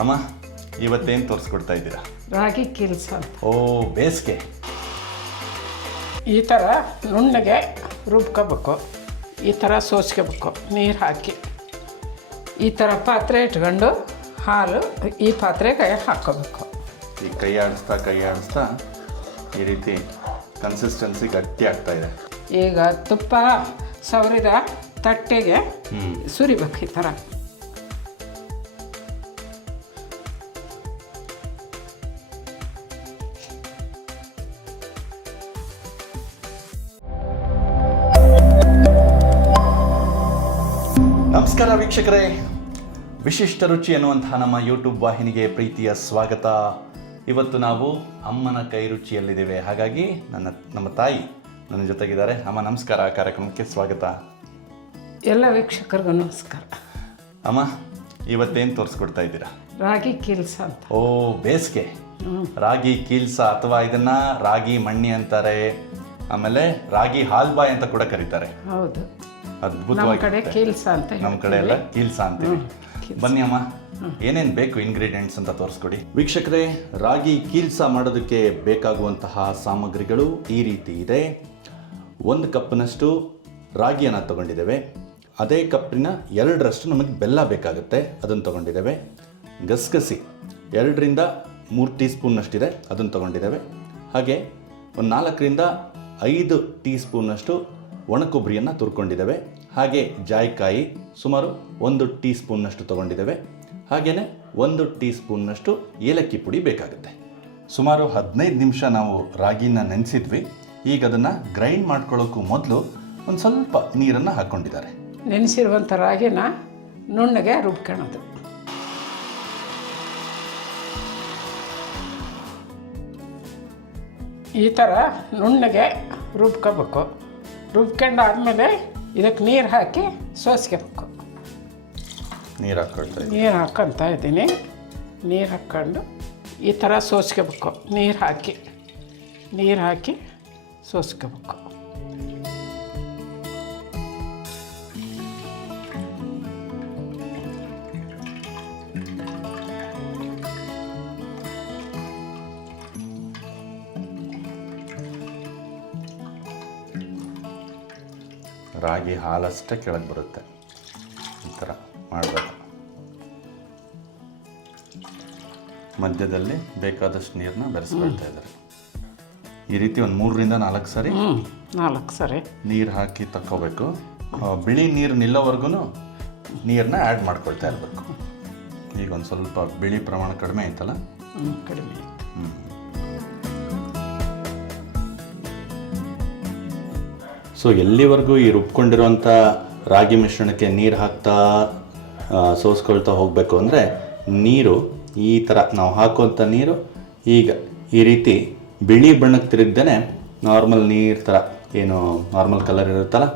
ಅಮ್ಮ ಇವತ್ತೇನು ತೋರಿಸ್ಕೊಡ್ತಾ ಇದ್ದೀರಾ? ರಾಗಿ ಕಿಲ್ಸ ಅಂತ. ಓ, ಬೇಸಿಗೆ. ಈ ಥರ ನುಣ್ಣಗೆ ರುಬ್ಕೋಬೇಕು, ಈ ಥರ ಸೋಸ್ಕೋಬೇಕು ನೀರು ಹಾಕಿ. ಈ ಥರ ಪಾತ್ರೆ ಇಟ್ಕೊಂಡು ಹಾಲು ಈ ಪಾತ್ರೆಗೆ ಹಾಕ್ಕೋಬೇಕು. ಈ ಕೈ ಆಡಿಸ್ತಾ ಈ ರೀತಿ ಕನ್ಸಿಸ್ಟೆನ್ಸಿ ಗಟ್ಟಿ ಆಗ್ತಾ ಇದೆ. ಈಗ ತುಪ್ಪ ಸವರಿದ ತಟ್ಟೆಗೆ ಸುರಿಬೇಕು ಈ ಥರ. ನಮಸ್ಕಾರ ವೀಕ್ಷಕರೇ, ವಿಶಿಷ್ಟ ರುಚಿ ಎನ್ನುವಂತಹ ನಮ್ಮ ಯೂಟ್ಯೂಬ್ ವಾಹಿನಿಗೆ ಪ್ರೀತಿಯ ಸ್ವಾಗತ. ಇವತ್ತು ನಾವು ಅಮ್ಮನ ಕೈ ರುಚಿಯಲ್ಲಿದ್ದೇವೆ. ಹಾಗಾಗಿ ನಮ್ಮ ತಾಯಿ ನನ್ನ ಜೊತೆಗಿದ್ದಾರೆ. ಅಮ್ಮ ನಮಸ್ಕಾರ, ಕಾರ್ಯಕ್ರಮಕ್ಕೆ ಸ್ವಾಗತ. ಎಲ್ಲ ವೀಕ್ಷಕರಿಗೂ ನಮಸ್ಕಾರ. ಅಮ್ಮ ಇವತ್ತೇನು ತೋರಿಸ್ಕೊಡ್ತಾ ಇದ್ದೀರಾ? ರಾಗಿ ಕಿಲ್ಸ ಅಂತ. ಓ, ಬೇಸಿಗೆ. ರಾಗಿ ಕೀಲ್ಸ ಅಥವಾ ಇದನ್ನ ರಾಗಿ ಮಣ್ಣಿ ಅಂತಾರೆ, ಆಮೇಲೆ ರಾಗಿ ಹಾಲ್ಬಾಯ್ ಅಂತ ಕೂಡ ಕರೀತಾರೆ. ಹೌದು, ಅದ್ಭುತವಾಗಿ. ನಮ್ಮ ಕಡೆ ಕೀಲ್ಸ ಅಂತ, ನಮ್ಮ ಕಡೆ ಎಲ್ಲ ಕೀಲ್ಸ ಅಂತೀವಿ. ಬನ್ನಿ ಅಮ್ಮ, ಏನೇನು ಬೇಕು ಇಂಗ್ರೀಡಿಯೆಂಟ್ಸ್ ಅಂತ ತೋರಿಸ್ಕೊಡಿ. ವೀಕ್ಷಕರೇ, ರಾಗಿ ಕೀಲ್ಸ ಮಾಡೋದಕ್ಕೆ ಬೇಕಾಗುವಂತಹ ಸಾಮಗ್ರಿಗಳು ಈ ರೀತಿ ಇದೆ. 1 ಕಪ್ನಷ್ಟು ರಾಗಿಯನ್ನು ತಗೊಂಡಿದ್ದೇವೆ. ಅದೇ ಕಪ್ಪಿನ 2ರಷ್ಟು ನಮಗೆ ಬೆಲ್ಲ ಬೇಕಾಗುತ್ತೆ, ಅದನ್ನು ತಗೊಂಡಿದ್ದೇವೆ. ಗಸಗಸಿ 2ರಿಂದ 3 ಟೀ ಸ್ಪೂನ್ನಷ್ಟಿದೆ, ಅದನ್ನು ತಗೊಂಡಿದ್ದೇವೆ. ಹಾಗೆ ಒಂದು 4ರಿಂದ 5 ಟೀ ಸ್ಪೂನ್ನಷ್ಟು ಒಣ ಕೊಬ್ಬರಿಯನ್ನು ತುರ್ಕೊಂಡಿದ್ದೇವೆ. ಹಾಗೆ ಜಾಯಿಕಾಯಿ ಸುಮಾರು 1 ಟೀ ಸ್ಪೂನ್ನಷ್ಟು ತೊಗೊಂಡಿದ್ದೇವೆ. ಹಾಗೆಯೇ 1 ಟೀ ಸ್ಪೂನ್ನಷ್ಟು ಏಲಕ್ಕಿ ಪುಡಿ ಬೇಕಾಗುತ್ತೆ. ಸುಮಾರು 15 ನಿಮಿಷ ನಾವು ರಾಗಿನ ನೆನೆಸಿದ್ವಿ. ಈಗ ಅದನ್ನು ಗ್ರೈಂಡ್ ಮಾಡ್ಕೊಳ್ಳೋಕ್ಕೂ ಮೊದಲು ಒಂದು ಸ್ವಲ್ಪ ನೀರನ್ನು ಹಾಕ್ಕೊಂಡಿದ್ದಾರೆ. ನೆನೆಸಿರುವಂಥ ರಾಗಿನ ನುಣ್ಣಗೆ ರುಬ್ಕೊಳ್ಳೋದು. ಈ ಥರ ನುಣ್ಣಗೆ ರುಬ್ಕೋಬೇಕು. ರುಬ್ಕೊಂಡಾದ್ಮೇಲೆ ಇದಕ್ಕೆ ನೀರು ಹಾಕಿ ಸೋಸ್ಕೋಬೇಕು. ನೀರು ಹಾಕ್ಕೊಳ್ತಾ ನೀರು ಹಾಕ್ಕೊತಾ ಇದ್ದೀನಿ. ನೀರು ಹಾಕ್ಕೊಂಡು ಈ ಥರ ಸೋಸ್ಕೋಬೇಕು. ನೀರು ಹಾಕಿ ಸೋಸ್ಕೋಬೇಕು. ರಾಗಿ ಹಾಲಷ್ಟೇ ಕೆಳಗೆ ಬರುತ್ತೆ, ಈ ಥರ ಮಾಡಬೇಕು. ಮಧ್ಯದಲ್ಲಿ ಬೇಕಾದಷ್ಟು ನೀರನ್ನ ಬೆರೆಸ್ಕೊಳ್ತಾ ಇದ್ದಾರೆ. ಈ ರೀತಿ ಒಂದು 3ರಿಂದ 4 ಸರಿ 4 ಸರಿ ನೀರು ಹಾಕಿ ತಕ್ಕೋಬೇಕು. ಬಿಳಿ ನೀರು ನಿಲ್ಲೋವರೆಗೂ ನೀರನ್ನ ಆ್ಯಡ್ ಮಾಡ್ಕೊಳ್ತಾ ಇರಬೇಕು. ಈಗ ಒಂದು ಸ್ವಲ್ಪ ಬಿಳಿ ಪ್ರಮಾಣ ಕಡಿಮೆ ಆಯ್ತಲ್ಲ? ಕಡಿಮೆ ಆಯ್ತು. ಸೊ ಎಲ್ಲಿವರೆಗೂ ಈ ರುಬ್ಕೊಂಡಿರೋಂಥ ರಾಗಿ ಮಿಶ್ರಣಕ್ಕೆ ನೀರು ಹಾಕ್ತಾ ಸೋಸ್ಕೊಳ್ತಾ ಹೋಗಬೇಕು ಅಂದರೆ, ನೀರು ಈ ಥರ ನಾವು ಹಾಕುವಂಥ ನೀರು ಈಗ ಈ ರೀತಿ ಬಿಳಿ ಬಣ್ಣಕ್ಕೆ ತಿರುಗ್ದೇ ನಾರ್ಮಲ್ ನೀರು ಥರ, ಏನು ನಾರ್ಮಲ್ ಕಲರ್ ಇರುತ್ತಲ್ಲ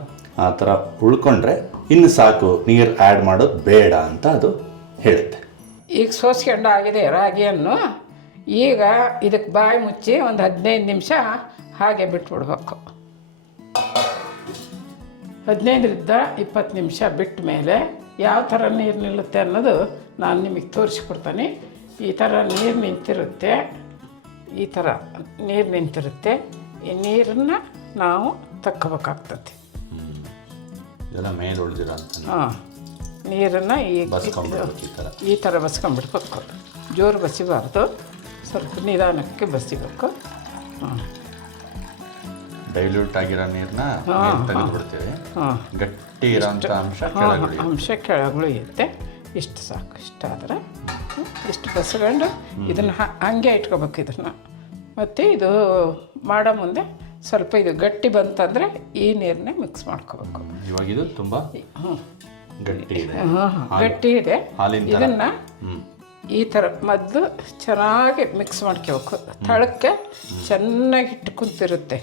ಆ ಥರ ಉಳ್ಕೊಂಡ್ರೆ ಇನ್ನು ಸಾಕು, ನೀರು ಆ್ಯಡ್ ಮಾಡೋದು ಬೇಡ ಅಂತ ಅದು ಹೇಳುತ್ತೆ. ಈಗ ಸೋಸ್ಕೊಂಡು ಆಗಿದೆ ರಾಗಿಯನ್ನು. ಈಗ ಇದಕ್ಕೆ ಬಾಯಿ ಮುಚ್ಚಿ ಒಂದು 15 ನಿಮಿಷ ಹಾಗೆ ಬಿಟ್ಬಿಡ್ಬೇಕು. 15ರಿಂದ 20 ನಿಮಿಷ ಬಿಟ್ಟ ಮೇಲೆ ಯಾವ ಥರ ನೀರು ನಿಲ್ಲುತ್ತೆ ಅನ್ನೋದು ನಾನು ನಿಮಗೆ ತೋರಿಸ್ಕೊಡ್ತೀನಿ. ಈ ಥರ ನೀರು ನಿಂತಿರುತ್ತೆ, ಈ ಥರ ನೀರು ನಿಂತಿರುತ್ತೆ. ಈ ನೀರನ್ನು ನಾವು ತಕ್ಕೋಬೇಕಾಗ್ತದೆ. ಇದೆಲ್ಲ ಮೇಲೆ ಉಳಿದಿರೋ ನೀರನ್ನು ಈ ಥರ ಬಸ್ಕೊಂಡ್ಬಿಡ್ಬೇಕು. ಜೋರು ಬಸಿಬಾರ್ದು, ಸ್ವಲ್ಪ ನಿಧಾನಕ್ಕೆ ಬಸಿಬೇಕು. ಡೈಲ್ಯೂಟ್ ಆಗಿರೋ ನೀರನ್ನ ತೆಗೆದುಬಿಡ್ತೀವಿ. ಗಟ್ಟಿ ಇರೋಂಥ ಅಂಶ ಕೆಳಗುಳಿಯುತ್ತೆ. ಇಷ್ಟು ಸಾಕು. ಇಷ್ಟಾದರೆ ಇಷ್ಟು ಬಸ್ಕೊಂಡು ಇದನ್ನು ಹಂಗೆ ಇಟ್ಕೋಬೇಕು. ಇದನ್ನು ಮತ್ತು ಇದು ಮಾಡೋ ಮುಂದೆ ಸ್ವಲ್ಪ ಇದು ಗಟ್ಟಿ ಬಂತಂದರೆ ಈ ನೀರನ್ನೇ ಮಿಕ್ಸ್ ಮಾಡ್ಕೋಬೇಕು. ಇವಾಗ ಇದು ತುಂಬ ಗಟ್ಟಿ ಇದೆ. ಇದನ್ನು ಈ ಥರ ಮೊದಲು ಚೆನ್ನಾಗಿ ಮಿಕ್ಸ್ ಮಾಡ್ಕೋಬೇಕು. ತಳಕ್ಕೆ ಚೆನ್ನಾಗಿ ಹಿಟ್ಟು ಕುಂತಿರುತ್ತೆ,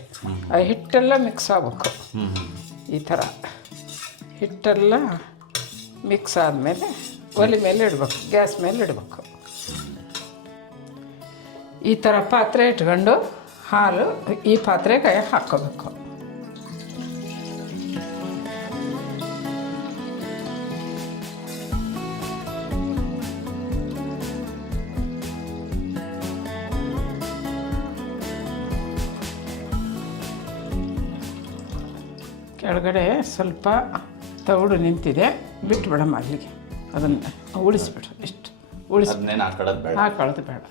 ಆ ಹಿಟ್ಟೆಲ್ಲ ಮಿಕ್ಸ್ ಆಗಬೇಕು. ಈ ಥರ ಹಿಟ್ಟೆಲ್ಲ ಮಿಕ್ಸ್ ಆದಮೇಲೆ ಒಲೆ ಮೇಲೆ ಇಡಬೇಕು, ಗ್ಯಾಸ್ ಮೇಲೆ ಇಡಬೇಕು. ಈ ಥರ ಪಾತ್ರೆ ಇಟ್ಕೊಂಡು ಹಾಲು ಈ ಪಾತ್ರೆಗೆ ಹಾಕ್ಕೋಬೇಕು. ಕೆಳಗಡೆ ಸ್ವಲ್ಪ ತೌಡು ನಿಂತಿದೆ, ಬಿಟ್ಬಿಡಮ್ಮ ಅಲ್ಲಿಗೆ. ಅದನ್ನು ಉಳಿಸ್ಬಿಡು, ಇಷ್ಟು ಉಳಿಸಿ ಅದನ್ನೇನು ಹಾಕೊಳ್ಳೋದು ಬೇಡ. ಹಾಕೊಳ್ಳೋದು ಬೇಡ.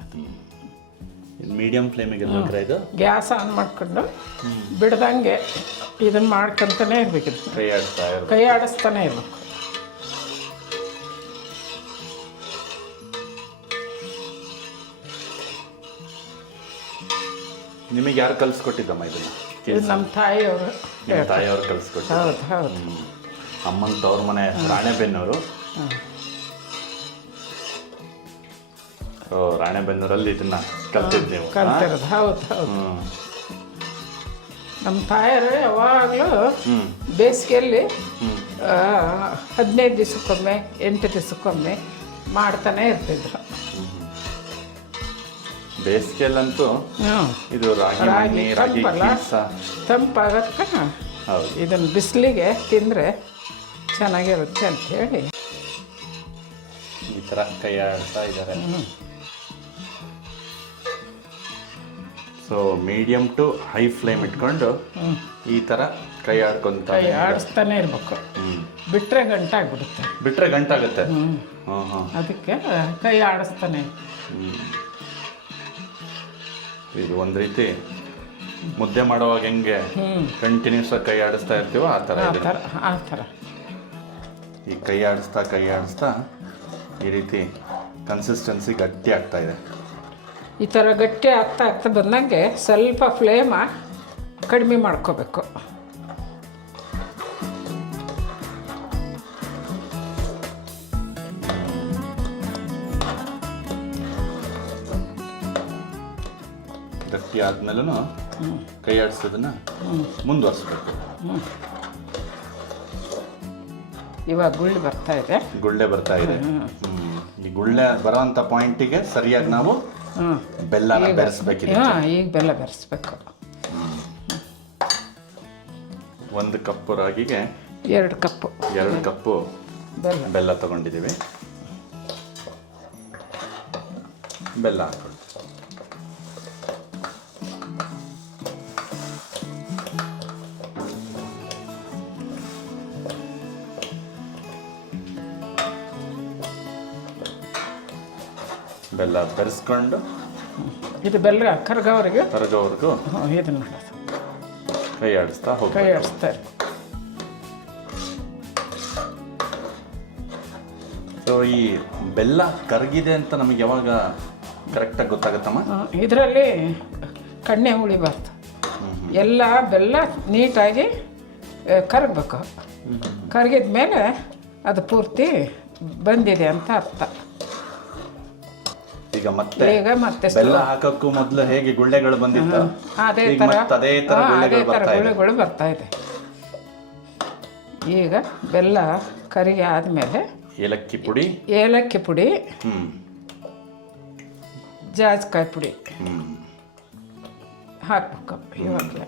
ಮೀಡಿಯಂ ಫ್ಲೇಮಿಗೆ ಇರ್ಬೇಕ್ರೆ ಇದು. ಗ್ಯಾಸ್ ಆನ್ ಮಾಡ್ಕೊಂಡು ಬಿಡ್ದಂಗೆ ಇದನ್ನು ಮಾಡ್ಕೊಂತಾನೆ ಇರ್ಬೇಕು. ಕೈ ಆಡ್ತಾ ಇರ್ಬೇಕು. ಕೈ ಆಡಿಸ್ತಾನೆ ಇರ್ಬೇಕು. ನಿಮಗೆ ಯಾರು ಕಲಿಸ್ಕೊಟ್ಟಿದ್ದಮ್ಮ ಇದನ್ನ? ಇದು ನಮ್ಮ ತಾಯಿಯವರು. ನಿಮ್ಮ ತಾಯಿಯವ್ರು ಕಲಿಸ್ಕೊಟ್ಟಿದ್ದು. ಹೌದು ಹೌದು. ಅಮ್ಮನ ತವ್ರ ಮನೆ ರಾಣೆಬೆನ್ನೂರು. ರಾಣೆಬೆನ್ನೂರಲ್ಲಿ ಇದನ್ನ ಕಲ್ತಿದ್ದು ನೀವು? ಕಲ್ತಿರೋದು. ಹೌದು ಹೌದು. ನಮ್ಮ ತಾಯರು ಯಾವಾಗಲೂ ಬೇಸಿಗೆಯಲ್ಲಿ 15 ದಿವಸಕ್ಕೊಮ್ಮೆ 8 ದಿವಸಕ್ಕೊಮ್ಮೆ ಮಾಡ್ತಾನೆ ಇರ್ತಿದ್ರು. ಬೇಸಿಗೆಯಲ್ಲಂತೂ ಇದು ರಾಗಿ ತಂಪಲ್ಲ, ತಂಪಾಗಕ್ಕ ಇದನ್ನು ಬಿಸಿಲಿಗೆ ತಿಂದರೆ ಚೆನ್ನಾಗಿರುತ್ತೆ ಅಂಥೇಳಿ ಈ ಥರ ಕೈ ಆಡ್ತಾ ಇದ್ದಾರೆ. So medium to high flame ಇಟ್ಕೊಂಡು ಈ ಥರ ಕೈ ಆಡಿಸ್ತಾನೆ ಇರ್ಬೇಕು. ಬಿಟ್ಟರೆ ಗಂಟಾಗ್ಬಿಡುತ್ತೆ. ಬಿಟ್ಟರೆ ಗಂಟಾಗುತ್ತೆ. ಅದಕ್ಕೆ ಕೈ ಆಡಿಸ್ತಾನೆ. ಇದು ಒಂದು ರೀತಿ ಮುದ್ದೆ ಮಾಡುವಾಗ ಹೆಂಗೆ ಕಂಟಿನ್ಯೂಸ್ ಆಗಿ ಕೈ ಆಡಿಸ್ತಾ ಇರ್ತೀವೋ ಆ ಥರ ಈ ಕೈ ಆಡಿಸ್ತಾ ಈ ರೀತಿ ಕನ್ಸಿಸ್ಟೆನ್ಸಿ ಗಟ್ಟಿ ಆಗ್ತಾ ಇದೆ. ಈ ಥರ ಗಟ್ಟಿ ಆಗ್ತಾ ಬಂದಂಗೆ ಸ್ವಲ್ಪ ಫ್ಲೇಮ ಕಡಿಮೆ ಮಾಡ್ಕೋಬೇಕು. ಗಟ್ಟಿ ಆದ್ಮೇಲೂ ಕೈ ಆಡಿಸೋದನ್ನ ಮುಂದುವರಿಸ್ಬೇಕು. ಇವಾಗ ಗುಳ್ಳೆ ಬರ್ತಾ ಇದೆ. ಈ ಗುಳ್ಳೆ ಬರೋವಂಥ ಪಾಯಿಂಟಿಗೆ ಸರಿಯಾಗಿ ನಾವು ಬೆಲ್ಲನ ಬೆರೆಸ್ಬೇಕಿದೆ. ಈಗ ಬೆಲ್ಲ ಬೆರೆಸ್ಬೇಕು. 1 ಕಪ್ ರಾಗಿಗೆ 2 ಕಪ್ಪು ಬೆಲ್ಲ ತಗೊಂಡಿದ್ದೀವಿ. ಬೆಲ್ಲ ಹಾಕೊಳ್ಳಿ. ಬೆಲ್ಲ ಬೆರೆಸ್ಕೊಂಡು ಇದು ಬೆಲ್ಲ ಕರಗೋವರೆಗೂ ಇದನ್ನು ಕೈ ಆಡಿಸ್ತಾ ಇರ್ಬೇಕು. ಸೊ ಈ ಬೆಲ್ಲ ಕರಗಿದೆ ಅಂತ ನಮಗೆ ಯಾವಾಗ ಕರೆಕ್ಟಾಗಿ ಗೊತ್ತಾಗತ್ತಮ್ಮ? ಇದರಲ್ಲಿ ಕಣ್ಣೆ ಉಳಿಬಾರ್ದು. ಎಲ್ಲ ಬೆಲ್ಲ ನೀಟಾಗಿ ಕರಗಬೇಕು. ಕರಗಿದ ಮೇಲೆ ಅದು ಪೂರ್ತಿ ಬಂದಿದೆ ಅಂತ ಅರ್ಥ. ಈಗ ಮತ್ತೆ ಬೆಲ್ಲ ಹಾಕಕ್ಕೂ ಮೊದಲು ಹೇಗೆ ಗುಳ್ಳೆಗಳು ಬಂದಿತ್ತು, ಅದೇ ಥರ ಗುಳ್ಳೆಗಳು ಬರ್ತಾ ಇದೆ. ಈಗ ಬೆಲ್ಲ ಕರಿಗೆ ಆದಮೇಲೆ ಏಲಕ್ಕಿ ಪುಡಿ, ಜಾಜಿಕಾಯಿ ಪುಡಿ ಹಾಕ್ಬೇಕು. ಇವಾಗ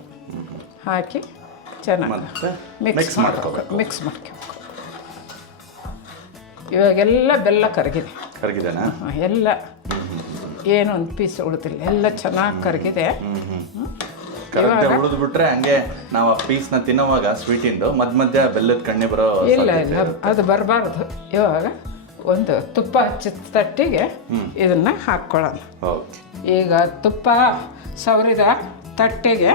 ಹಾಕಿ ಚೆನ್ನಾಗಿ ಮಿಕ್ಸ್ ಮಾಡ್ಕೋಬೇಕು. ಇವಾಗೆಲ್ಲ ಬೆಲ್ಲ ಕರಗಿದೆನಾ? ಎಲ್ಲ ಏನು ಒಂದು ಪೀಸ್ ಉಳಿದಿಲ್ಲ, ಎಲ್ಲ ಚೆನ್ನಾಗಿ ಕರಗಿದೆ. ಉಳಿದು ಬಿಟ್ರೆ ಹಂಗೆ ನಾವು ಆ ಪೀಸ್ನ ತಿನ್ನೋವಾಗ ಸ್ವೀಟಿಂದು ಮಧ್ಯ ಬೆಲ್ಲದ ಕಣ್ಣೆ ಬರೋ ಇಲ್ಲ, ಅದು ಬರಬಾರ್ದು. ಇವಾಗ ಒಂದು ತುಪ್ಪ ಹಚ್ಚಿದ ತಟ್ಟಿಗೆ ಇದನ್ನ ಹಾಕ್ಕೊಳ್ಳೋಣ. ಈಗ ತುಪ್ಪ ಸವರಿದ ತಟ್ಟೆಗೆ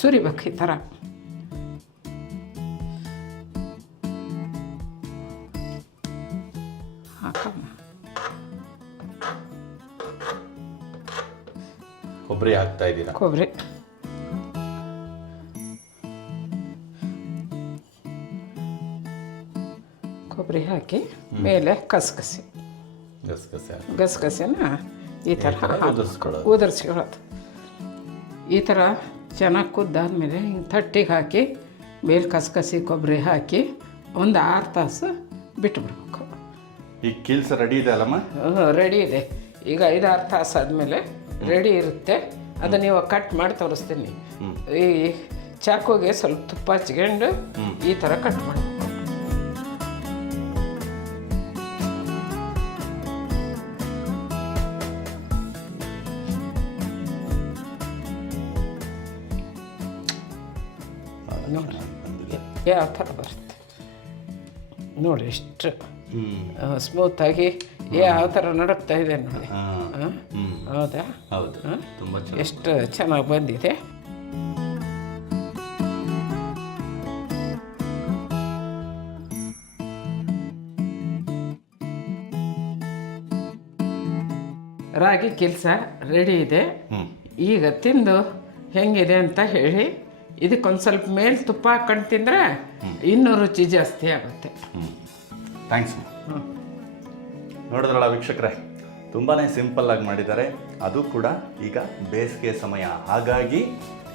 ಸುರಿಬೇಕು ಈ ಥರ. ಕೊಬ್ಬರಿ ಹಾಕ್ತಾ ಇದ್ದೀರಾ? ಕೊಬ್ಬರಿ ಹಾಕಿ ಮೇಲೆ ಗಸಗಸೆನ ಈ ಥರ ಉದುರಿಸ್ಕೊಳ್ಳೋದು. ಈ ಥರ ಚೆನ್ನಾಗಿ ಕುದ್ದಾದ್ಮೇಲೆ ಹಿಂಗೆ ತಟ್ಟಿಗೆ ಹಾಕಿ ಮೇಲೆ ಕಸಕಸಿ ಕೊಬ್ಬರಿ ಹಾಕಿ ಒಂದು 6 ತಾಸು ಬಿಟ್ಟುಬಿಡ್ಬೇಕು. ಈಗ ಕೀಲ್ಸ ರೆಡಿ ಇದೆ ಅಲ್ಲಮ್ಮ? ರೆಡಿ ಇದೆ. ಈಗ 5-6 ತಾಸು ಆದಮೇಲೆ ರೆಡಿ ಇರುತ್ತೆ. ಅದನ್ನು ಇವಾಗ ಕಟ್ ಮಾಡಿ ತೋರಿಸ್ತೀನಿ. ಈ ಚಾಕುಗೆ ಸ್ವಲ್ಪ ತುಪ್ಪ ಹಚ್ಕೊಂಡು ಈ ಥರ ಕಟ್ ಮಾಡಿ ನೋಡಿ. ಯಾವ ಥರ ಬರುತ್ತೆ ನೋಡಿ, ಇಷ್ಟು ಸ್ಮೂತಾಗಿ ಯಾವ ಥರ ನಡಕ್ತಾ ಇದೆ ನೋಡಿ. ಹೌದಾ? ಹೌದು, ತುಂಬ ಎಷ್ಟು ಚೆನ್ನಾಗಿ ಬಂದಿದೆ. ರಾಗಿ ಕೆಲಸ ರೆಡಿ ಇದೆ. ಈಗ ತಿಂದು ಹೆಂಗಿದೆ ಅಂತ ಹೇಳಿ. ಇದಕ್ಕೊಂದು ಸ್ವಲ್ಪ ಮೇಲೆ ತುಪ್ಪ ಹಾಕೊಂಡು ತಿಂದರೆ ಇನ್ನೂ ರುಚಿ ಜಾಸ್ತಿ ಆಗುತ್ತೆ. ಥ್ಯಾಂಕ್ಸ್. ನೋಡಿದ್ರಲ್ಲ ವೀಕ್ಷಕರೇ, ತುಂಬಾ ಸಿಂಪಲ್ಲಾಗಿ ಮಾಡಿದ್ದಾರೆ. ಅದು ಕೂಡ ಈಗ ಬೇಸಿಗೆ ಸಮಯ, ಹಾಗಾಗಿ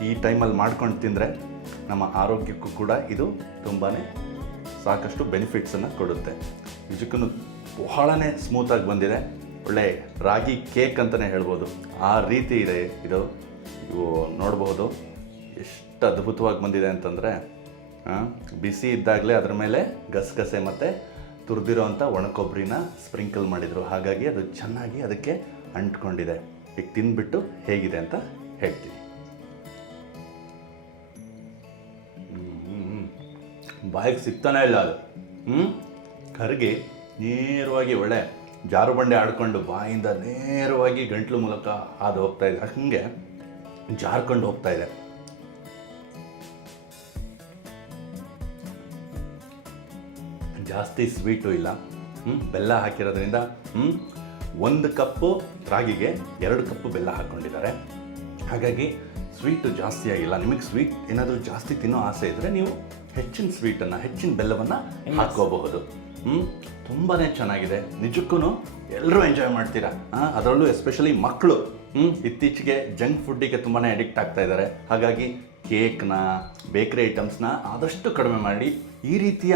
ಈ ಟೈಮಲ್ಲಿ ಮಾಡ್ಕೊಂಡು ತಿಂದರೆ ನಮ್ಮ ಆರೋಗ್ಯಕ್ಕೂ ಕೂಡ ಇದು ತುಂಬಾ ಸಾಕಷ್ಟು ಬೆನಿಫಿಟ್ಸನ್ನು ಕೊಡುತ್ತೆ. ನಿಜಕ್ಕೂ ಬಹಳನೇ ಸ್ಮೂತಾಗಿ ಬಂದಿದೆ. ಒಳ್ಳೆ ರಾಗಿ ಕೇಕ್ ಅಂತಲೇ ಹೇಳ್ಬೋದು, ಆ ರೀತಿ ಇದೆ ಇದು. ಇವು ನೋಡ್ಬೋದು ಎಷ್ಟು ಅದ್ಭುತವಾಗಿ ಬಂದಿದೆ ಅಂತಂದರೆ, ಬಿಸಿ ಇದ್ದಾಗಲೇ ಅದರ ಮೇಲೆ ಗಸಗಸೆ ಮತ್ತು ತುರಿದಿರೋ ಅಂಥ ಒಣಕೊಬ್ಬರಿನ ಸ್ಪ್ರಿಂಕಲ್ ಮಾಡಿದರು. ಹಾಗಾಗಿ ಅದು ಚೆನ್ನಾಗಿ ಅದಕ್ಕೆ ಅಂಟ್ಕೊಂಡಿದೆ. ಈಗ ತಿಂದ್ಬಿಟ್ಟು ಹೇಗಿದೆ ಅಂತ ಹೇಳ್ತೀನಿ. ಬಾಯಿಗೆ ಸಿಗ್ತಾನೆ ಇಲ್ಲ ಅದು. ಕರಗಿ ನೇರವಾಗಿ ಒಳ್ಳೆ ಜಾರು ಬಂಡೆ ಆಡ್ಕೊಂಡು ಬಾಯಿಂದ ನೇರವಾಗಿ ಗಂಟ್ಲು ಮೂಲಕ ಹಾದು ಹೋಗ್ತಾ ಇದೆ. ಹಾಗೆ ಜಾರ್ಕೊಂಡು ಹೋಗ್ತಾ ಇದೆ. ಜಾಸ್ತಿ ಸ್ವೀಟು ಇಲ್ಲ. ಬೆಲ್ಲ ಹಾಕಿರೋದ್ರಿಂದ 1 ಕಪ್ಪು ರಾಗಿಗೆ 2 ಕಪ್ಪು ಬೆಲ್ಲ ಹಾಕ್ಕೊಂಡಿದ್ದಾರೆ. ಹಾಗಾಗಿ ಸ್ವೀಟು ಜಾಸ್ತಿ ಆಗಿಲ್ಲ. ನಿಮಗೆ ಸ್ವೀಟ್ ಏನಾದರೂ ಜಾಸ್ತಿ ತಿನ್ನೋ ಆಸೆ ಇದ್ದರೆ ನೀವು ಹೆಚ್ಚಿನ ಸ್ವೀಟನ್ನು, ಹೆಚ್ಚಿನ ಬೆಲ್ಲವನ್ನು ಹಾಕ್ಕೋಬಹುದು. ತುಂಬಾ ಚೆನ್ನಾಗಿದೆ. ನಿಜಕ್ಕೂ ಎಲ್ಲರೂ ಎಂಜಾಯ್ ಮಾಡ್ತೀರಾ. ಅದರಲ್ಲೂ ಎಸ್ಪೆಷಲಿ ಮಕ್ಕಳು ಇತ್ತೀಚೆಗೆ ಜಂಕ್ ಫುಡ್ಡಿಗೆ ತುಂಬಾ ಅಡಿಕ್ಟ್ ಆಗ್ತಾ ಇದ್ದಾರೆ. ಹಾಗಾಗಿ ಕೇಕ್ನ, ಬೇಕರಿ ಐಟಮ್ಸ್ನ ಆದಷ್ಟು ಕಡಿಮೆ ಮಾಡಿ ಈ ರೀತಿಯ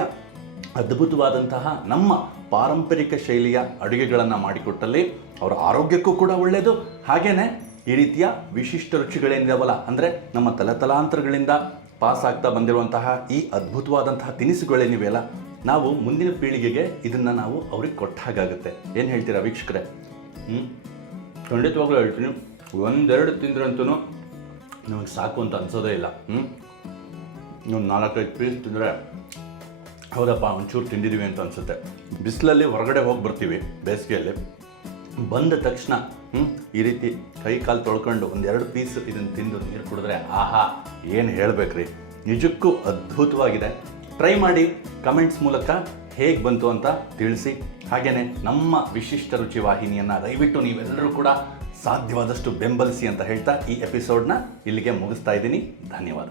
ಅದ್ಭುತವಾದಂತಹ ನಮ್ಮ ಪಾರಂಪರಿಕ ಶೈಲಿಯ ಅಡುಗೆಗಳನ್ನು ಮಾಡಿಕೊಟ್ಟಲ್ಲಿ ಅವರ ಆರೋಗ್ಯಕ್ಕೂ ಕೂಡ ಒಳ್ಳೆಯದು. ಹಾಗೆಯೇ ಈ ರೀತಿಯ ವಿಶಿಷ್ಟ ರುಚಿಗಳೇನಿದಾವಲ್ಲ, ಅಂದರೆ ನಮ್ಮ ತಲೆತಲಾಂತರಗಳಿಂದ ಪಾಸ್ ಆಗ್ತಾ ಬಂದಿರುವಂತಹ ಈ ಅದ್ಭುತವಾದಂತಹ ತಿನಿಸುಗಳೇನಿವೆಯಲ್ಲ, ನಾವು ಮುಂದಿನ ಪೀಳಿಗೆಗೆ ಇದನ್ನು ನಾವು ಅವ್ರಿಗೆ ಕೊಟ್ಟ ಹಾಗಾಗುತ್ತೆ. ಏನು ಹೇಳ್ತೀರಾ ವೀಕ್ಷಕರೇ? ಖಂಡಿತವಾಗ್ಲೂ ಹೇಳ್ತೀನಿ, 1-2 ತಿಂದ್ರಂತೂ ನಮಗೆ ಸಾಕು ಅಂತ ಅನ್ಸೋದೇ ಇಲ್ಲ. ನೀವು 4-5 ಪೀಸ್ ತಿಂದರೆ ಹೌದಪ್ಪ ಒಂಚೂರು ತಿಂದಿದ್ದೀವಿ ಅಂತ ಅನಿಸುತ್ತೆ. ಬಿಸಿಲಲ್ಲಿ ಹೊರಗಡೆ ಹೋಗಿ ಬರ್ತೀವಿ ಬೇಸಿಗೆಯಲ್ಲಿ, ಬಂದ ತಕ್ಷಣ ಈ ರೀತಿ ಕೈ ಕಾಲು ತೊಳ್ಕೊಂಡು 1-2 ಪೀಸ್ ಇದನ್ನು ತಿಂದು ನೀರು ಕುಡಿದ್ರೆ ಆಹಾ, ಏನು ಹೇಳಬೇಕ್ರಿ. ನಿಜಕ್ಕೂ ಅದ್ಭುತವಾಗಿದೆ. ಟ್ರೈ ಮಾಡಿ, ಕಮೆಂಟ್ಸ್ ಮೂಲಕ ಹೇಗೆ ಬಂತು ಅಂತ ತಿಳಿಸಿ. ಹಾಗೆಯೇ ನಮ್ಮ ವಿಶಿಷ್ಟ ರುಚಿ ವಾಹಿನಿಯನ್ನು ದಯವಿಟ್ಟು ನೀವೆಲ್ಲರೂ ಕೂಡ ಸಾಧ್ಯವಾದಷ್ಟು ಬೆಂಬಲಿಸಿ ಅಂತ ಹೇಳ್ತಾ ಈ ಎಪಿಸೋಡ್ನ ಇಲ್ಲಿಗೆ ಮುಗಿಸ್ತಾ ಇದ್ದೀನಿ. ಧನ್ಯವಾದ.